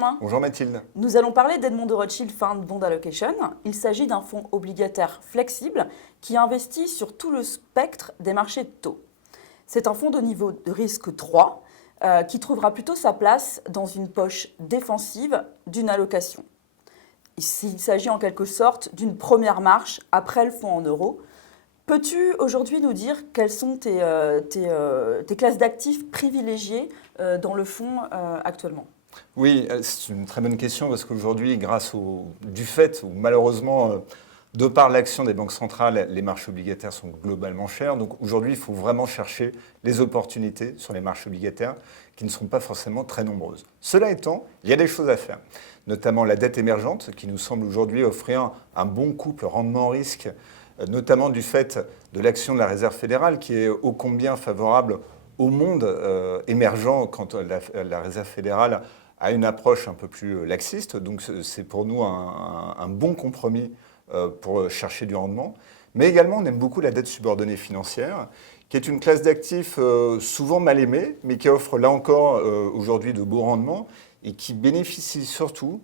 Benjamin. Bonjour Mathilde. Nous allons parler d'Edmond de Rothschild Fund Bond Allocation. Il s'agit d'un fonds obligataire flexible qui investit sur tout le spectre des marchés de taux. C'est un fonds de niveau de risque 3 qui trouvera plutôt sa place dans une poche défensive d'une allocation. Il s'agit en quelque sorte d'une première marche après le fonds en euros. Peux-tu aujourd'hui nous dire quelles sont tes classes d'actifs privilégiées dans le fonds actuellement ? Oui, c'est une très bonne question parce qu'aujourd'hui, du fait où malheureusement, de par l'action des banques centrales, les marchés obligataires sont globalement chers. Donc aujourd'hui, il faut vraiment chercher les opportunités sur les marchés obligataires qui ne sont pas forcément très nombreuses. Cela étant, il y a des choses à faire, notamment la dette émergente qui nous semble aujourd'hui offrir un bon couple rendement-risque, notamment du fait de l'action de la Réserve fédérale qui est ô combien favorable au monde émergent quand la Réserve fédérale a une approche un peu plus laxiste. Donc c'est pour nous un bon compromis pour chercher du rendement. Mais également, on aime beaucoup la dette subordonnée financière, qui est une classe d'actifs souvent mal aimée, mais qui offre là encore aujourd'hui de beaux rendements et qui bénéficie surtout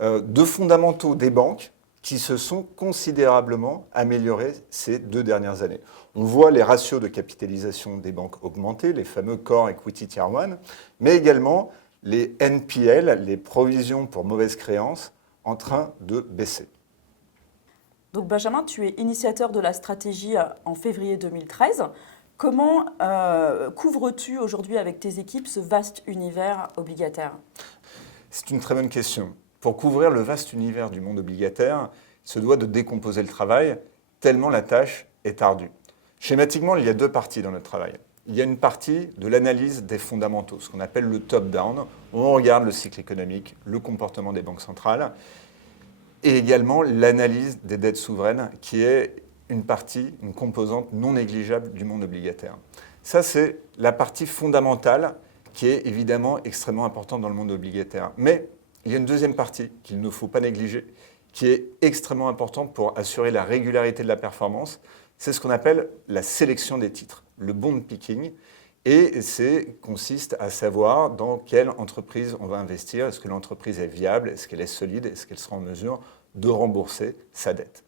de fondamentaux des banques qui se sont considérablement améliorés ces 2 dernières années. On voit les ratios de capitalisation des banques augmenter, les fameux Core Equity Tier 1, mais également les NPL, les provisions pour mauvaises créances, en train de baisser. Donc Benjamin, tu es initiateur de la stratégie en février 2013. Comment couvres-tu aujourd'hui avec tes équipes ce vaste univers obligataire ? C'est une très bonne question. Pour couvrir le vaste univers du monde obligataire, il se doit de décomposer le travail, tellement la tâche est ardue. Schématiquement, il y a 2 parties dans notre travail. Il y a une partie de l'analyse des fondamentaux, ce qu'on appelle le top-down, où on regarde le cycle économique, le comportement des banques centrales, et également l'analyse des dettes souveraines, qui est une composante non négligeable du monde obligataire. Ça, c'est la partie fondamentale qui est évidemment extrêmement importante dans le monde obligataire. Mais il y a une deuxième partie qu'il ne faut pas négliger, qui est extrêmement importante pour assurer la régularité de la performance. C'est ce qu'on appelle la sélection des titres, le bond picking. Et consiste à savoir dans quelle entreprise on va investir. Est-ce que l'entreprise est viable? Est-ce qu'elle est solide? Est-ce qu'elle sera en mesure de rembourser sa dette?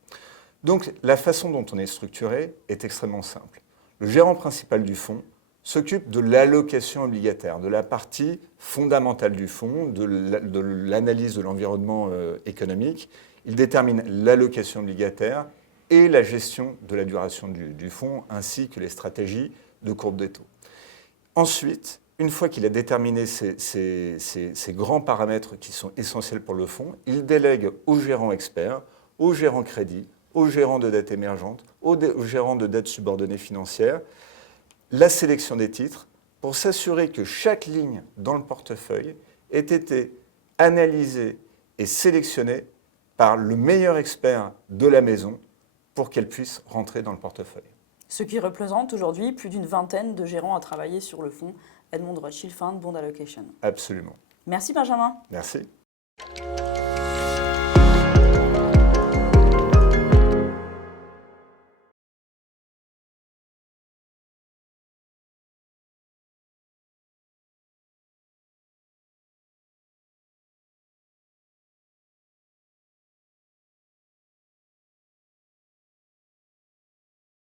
Donc la façon dont on est structuré est extrêmement simple. Le gérant principal du fonds s'occupe de l'allocation obligataire, de la partie fondamentale du fonds, de l'analyse de l'environnement économique. Il détermine l'allocation obligataire et la gestion de la duration du fonds, ainsi que les stratégies de courbe des taux. Ensuite, une fois qu'il a déterminé ces grands paramètres qui sont essentiels pour le fonds, il délègue aux gérants experts, aux gérants crédit, aux gérants de dette émergente, aux gérants de dette subordonnée financière, la sélection des titres pour s'assurer que chaque ligne dans le portefeuille ait été analysée et sélectionnée par le meilleur expert de la maison pour qu'elle puisse rentrer dans le portefeuille. Ce qui représente aujourd'hui plus d'une vingtaine de gérants à travailler sur le fonds Edmond de Rothschild Fund Bond Allocation. Absolument. Merci Benjamin. Merci.